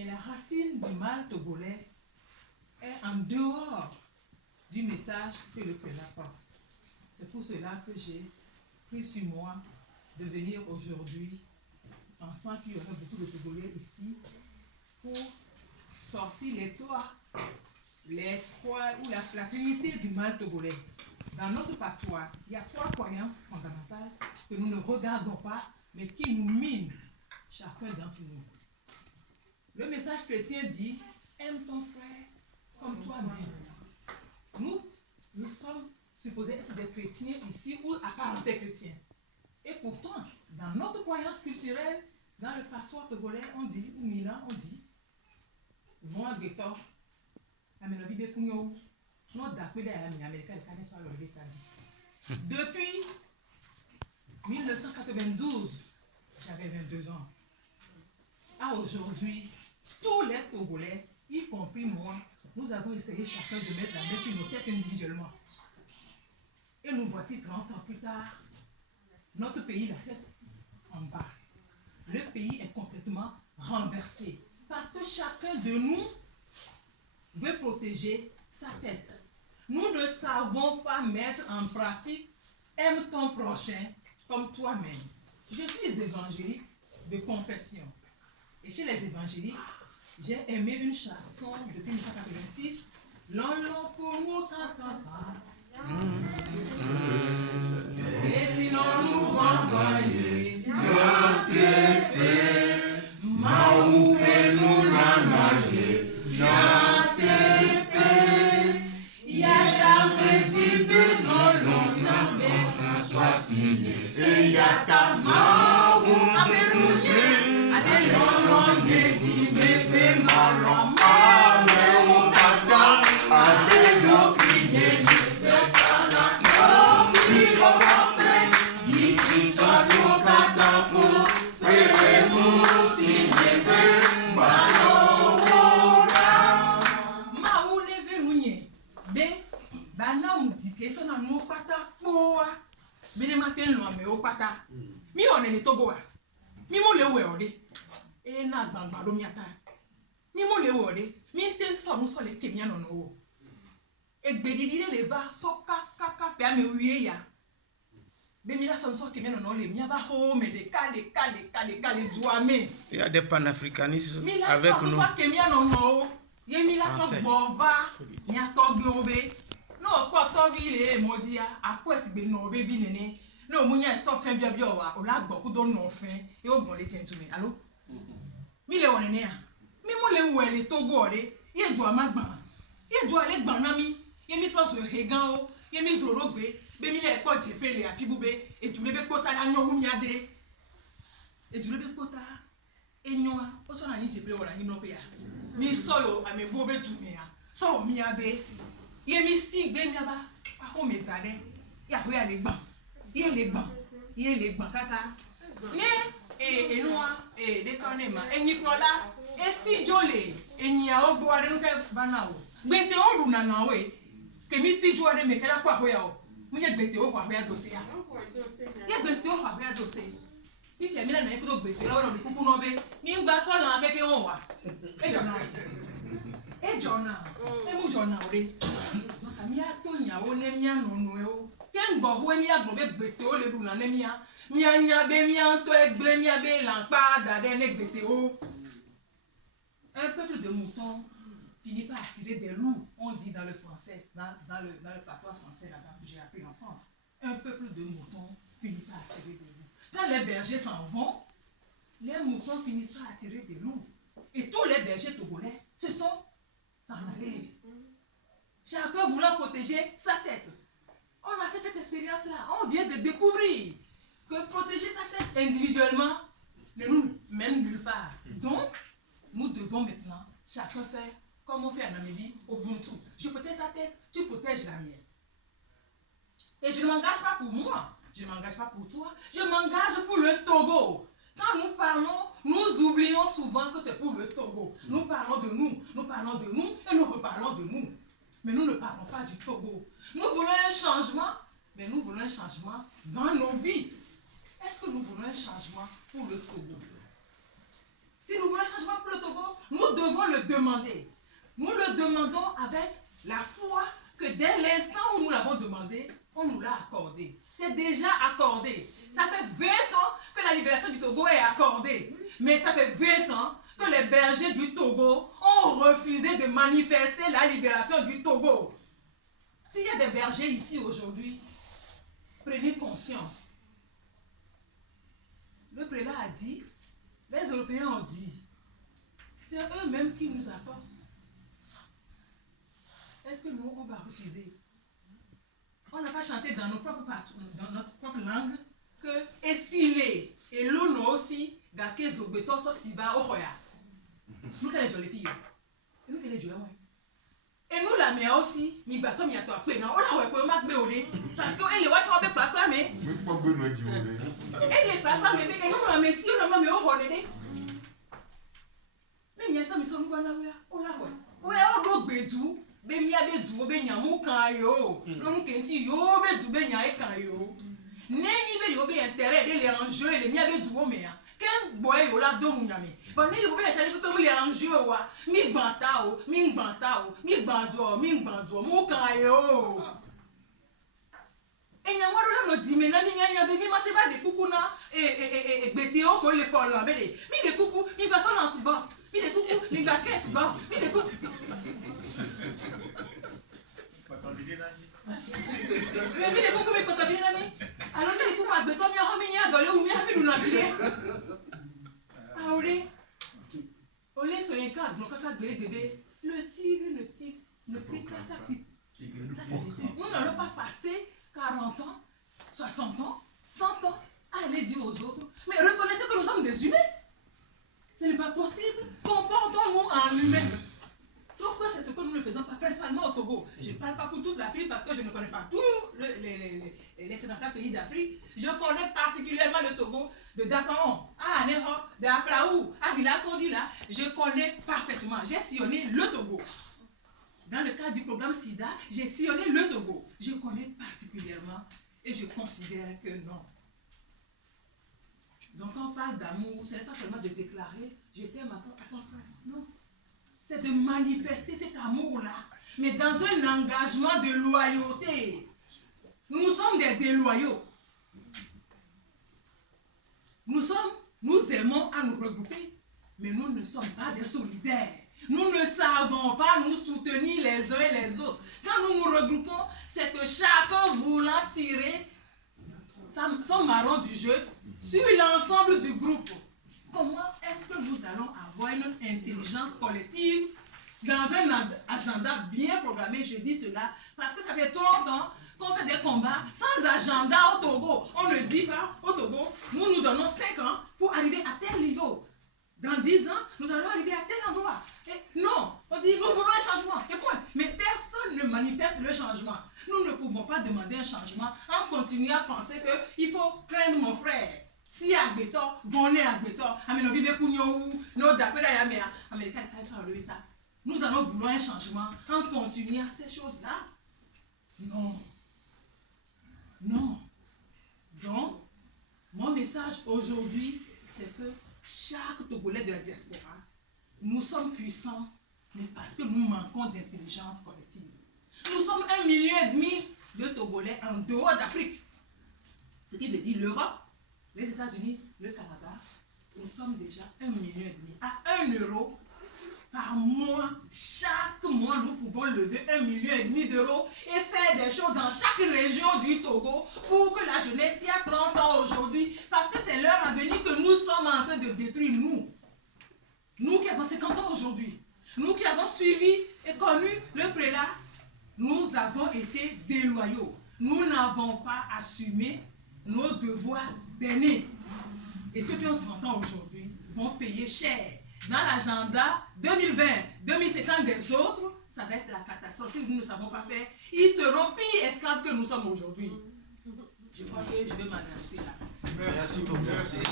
Mais la racine du mal togolais est en dehors du message que le prélat porte. C'est pour cela que j'ai pris sur moi de venir aujourd'hui, pensant qu'il y aurait beaucoup de Togolais ici, pour sortir les trois ou la trinité du mal togolais. Dans notre patois, il y a trois croyances fondamentales que nous ne regardons pas, mais qui nous minent chacun d'entre nous. Le message chrétien dit « Aime ton frère comme toi-même ». Nous sommes supposés être des chrétiens ici ou à part des chrétiens. Et pourtant, dans notre croyance culturelle, dans le patois togolais, on dit, ou Milan, on dit « Vont à Ghetto ». Depuis 1992, j'avais 22 ans. À aujourd'hui, tous les Togolais, y compris moi, nous avons essayé chacun de mettre la main sur nos têtes individuellement. Et nous voici 30 ans plus tard, notre pays, la tête en bas. Le pays est complètement renversé. Parce que chacun de nous veut protéger sa tête. Nous ne savons pas mettre en pratique « aime ton prochain comme toi-même ». Je suis évangélique de confession. Et chez les évangéliques, j'ai aimé une chanson depuis 1986. « L'on pour nous et sinon nous vont gagner. Maoué nous n'amaye. Et yata maou abelouye adelon nedi bébé maron mawe okata abelo kriye bekana no bibo bape disi sodo kata ko pepe muti bébé maron ora maou levelunye be bana mutike sona no pata poa bini matin lo ame o pata mi one ni Togo a mi mo le we ode e na gbangba lo mi ata mi mo le we ode mi nte so mu so le kemi ano no wo egbedidi le ba so ka pe ame wie ya be mi la so kemi ano no le mi aba ho me de kale du ame il y a des panafricanistes avec avec nous mi la so kemi ano no ye mi la so gbova ni atogbe obe no ko to vi le modia akwesi gbe no be bi nene no munya to fen bia owa o la gbo ku do no fen e o gbon le tentu mi allo mi le won nene a mi mo le we le Togo ore ye ju amagban ye ju ale gban na mi ye mi to so hegan o ye mi zoro gbe be mi le po jepele afi bube e ju le be pota la nyon mi ade e ju le be pota e nyon o so na ni jepele wala ni no pe ya mi so yo ame bo be tu mi ya so mi ade ye mi si gbe mi aba ako me tade ya ho ya le gban kaka ne enua de kanema enyi krola esi jole enyi a ogbo ade nuke banawo gbete oru na na we ke mi si jo ade me kala kwa ho ya o mu ye gbete o kwa ho ya do se ya ye gbete o kwa ho ya do se ike mi na na ekudo gbete o no bi kuku no be mi ngba so na be ke won wa ejona emu jona ore mi ato nyawo ne mi anono e o ke ngbo ho mi agbon be gbete o le du na ne mi anya be mi anto egble mi abe lanpa dade ne gbete o un peuple de moutons finit par attirer des loups, on dit dans le français, dans le patois français là-bas que j'ai appris en France. Un peuple de moutons finit par attirer des loups. Quand les bergers s'en vont, les moutons finissent par attirer des loups. Et tous les bergers togolais se sont en allés. Chacun voulant protéger sa tête. On a fait cette expérience-là. On vient de découvrir que protéger sa tête individuellement ne nous mène nulle part. Donc, nous devons maintenant chacun faire comme on fait en Namibie, Ubuntu. Je protège ta tête, tu protèges la mienne. Et je ne m'engage pas pour moi, je ne m'engage pas pour toi, je m'engage pour le Togo. Quand nous parlons, nous oublions souvent que c'est pour le Togo. Nous parlons de nous et nous reparlons de nous. Mais nous ne parlons pas du Togo. Nous voulons un changement, mais nous voulons un changement dans nos vies. Est-ce que nous voulons un changement pour le Togo? Si nous voulons un changement pour le Togo, nous devons le demander. Nous le demandons avec la foi que dès l'instant où nous l'avons demandé, on nous l'a accordé. C'est déjà accordé. Ça fait 20 ans que la libération du Togo est accordée. Mais ça fait 20 ans que les bergers du Togo ont refusé de manifester la libération du Togo. S'il y a des bergers ici aujourd'hui, prenez conscience. Le prélat a dit, les Européens ont dit, c'est eux-mêmes qui nous apportent. Est-ce que nous, on va refuser? On n'a pas chanté dans notre propre langue que Essile et l'on aussi, Gake Zogbeto, Siba, Ohoya. Nous, quelle est les filles? Et nous, quelle est Joël? Et nous, la mère aussi, nous sommes mis à toi. On a ouais, parce que les watch on peut proclamer. Et les proclamer, et nous, la messie, on a mis au relais. Mais nous, nous sommes là, on a ouais. Ouais, on doit bédou. Ben mi abe du be nyamu kan yo lonu kenti yo be du be nya e kan yo neni be yo be intérêt de les enjeux les mi abe du o me ya ken boy yo la do mu nyame ba ne yo be intérêt ko les enjeux wa mi gbanta o mi gbando mu kan yo e nya waro la no di me na mi nya be mi mate ba de kuku na gbete o ko le ko la be de mi de kuku mi ba so lan si ba mi de kuku mi ga kes ba mi de kuku mais mi de kuku mi kota bien ami alors mi de kuku agbeto mi ho mi nya gole u mi ha bi lu na bile aure ole so yin ka gbon kaka gbe bébé le tigre ne crie pas ça crie nous n'allons pas passer 40 ans 60 ans 100 ans à aller dire aux autres mais reconnaissez que nous sommes des humains. Ce n'est pas possible. Comportons-nous en humains. Sauf que c'est ce que nous ne faisons pas, principalement au Togo. Je ne parle pas pour toute l'Afrique parce que je ne connais pas tous les 54 pays d'Afrique. Je connais particulièrement le Togo, de Dakaon, à Aneho, de Aplaou, à Hilakodila. Je connais parfaitement. J'ai sillonné le Togo. Dans le cadre du programme SIDA, j'ai sillonné le Togo. Je connais particulièrement et je considère que non. Donc quand on parle d'amour, ce n'est pas seulement de déclarer « je t'aime à ton frère ». Non. C'est de manifester cet amour-là, mais dans un engagement de loyauté. Nous sommes des déloyaux. Nous aimons à nous regrouper, mais nous ne sommes pas des solidaires. Nous ne savons pas nous soutenir les uns et les autres. Quand nous nous regroupons, c'est que chacun voulant tirer son marron du jeu sur l'ensemble du groupe. Comment est-ce que nous allons avoir une intelligence collective dans un agenda bien programmé? Je dis cela parce que ça fait 30 ans qu'on fait des combats sans agenda au Togo. On ne dit pas au Togo, nous donnons 5 ans pour arriver à tel niveau. Dans 10 ans, nous allons arriver à tel endroit. Et non, on dit nous voulons un changement. Et point. Mais personne ne manifeste le changement. Nous ne pouvons pas demander un changement en continuant à penser qu'il faut craindre mon frère. Si Agbeto, venez Agbeto, nous allons vouloir un changement en continuant ces choses-là. Non. Non. Donc, mon message aujourd'hui, c'est que chaque Togolais de la diaspora, nous sommes puissants, mais parce que nous manquons d'intelligence collective. Nous sommes 1,5 million de Togolais en dehors d'Afrique. Ce qui veut dire l'Europe, les États-Unis, le Canada, nous sommes déjà 1,5 million. À 1 euro par mois, chaque mois, nous pouvons lever 1,5 million d'euros et faire des choses dans chaque région du Togo pour que la jeunesse qui a 30 ans aujourd'hui, parce que c'est leur avenir que nous sommes en train de détruire, nous qui avons 50 ans aujourd'hui, nous qui avons suivi et connu le prélat, nous avons été déloyaux. Nous n'avons pas assumé nos devoirs d'aînés. Et ceux qui ont 30 ans aujourd'hui vont payer cher. Dans l'agenda 2020-2050 des autres, ça va être la catastrophe. Si nous ne savons pas faire, ils seront pires esclaves que nous sommes aujourd'hui. Je crois que je vais m'arrêter là. Merci beaucoup. Merci.